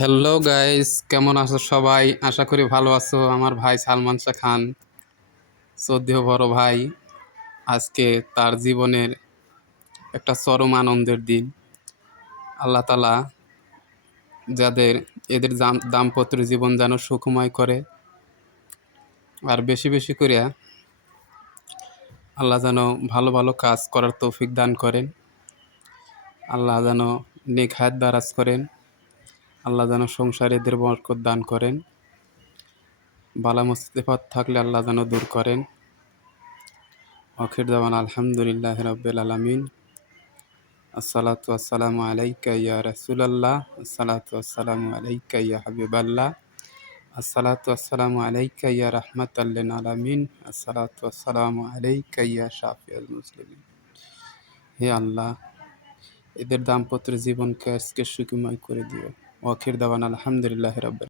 Hello guys, কেমন আছো সবাই? আশা করি ভালো আছো। আমার ভাই সালমান শাহ খান, শ্রদ্ধেয় বড় ভাই, আজকে তার জীবনের একটা চরম আনন্দের দিন। আল্লাহ তালা যাদের এদের দাম্পত্য জীবন যেন সুখময় করে, আর বেশি বেশি করিয়া আল্লাহ যেন ভালো ভালো কাজ করার তৌফিক দান করেন। আল্লাহ যেন নেক হায়াত দারাজ করেন। আল্লাহ যেন সংসারে এদের বরকত দান করেন। বালা মুসিবত থাকলে আল্লাহ যেন দূর করেন। আখির দাওয়ানা আলহামদুলিল্লাহ রাব্বিল আলামিন। আসসালাতু আসসালামু আলাইকা ইয়া রাসূলাল্লাহ, আসসালাতু আসসালামু আলাইকা ইয়া হাবিবাল্লাহ, আসসালাতু আসসালামু আলাইকা ইয়া রাহমাতাল লিল আলামিন, আসসালাতু আসসালামু আলাইকা ইয়া শাফিউল মুসলিমিন। হে আল্লাহ, এদের দাম্পত্য জীবনকে আজকে সুখময় করে দিও। আখির দাওয়ানা আলহামদুলিল্লাহ রাব্বিল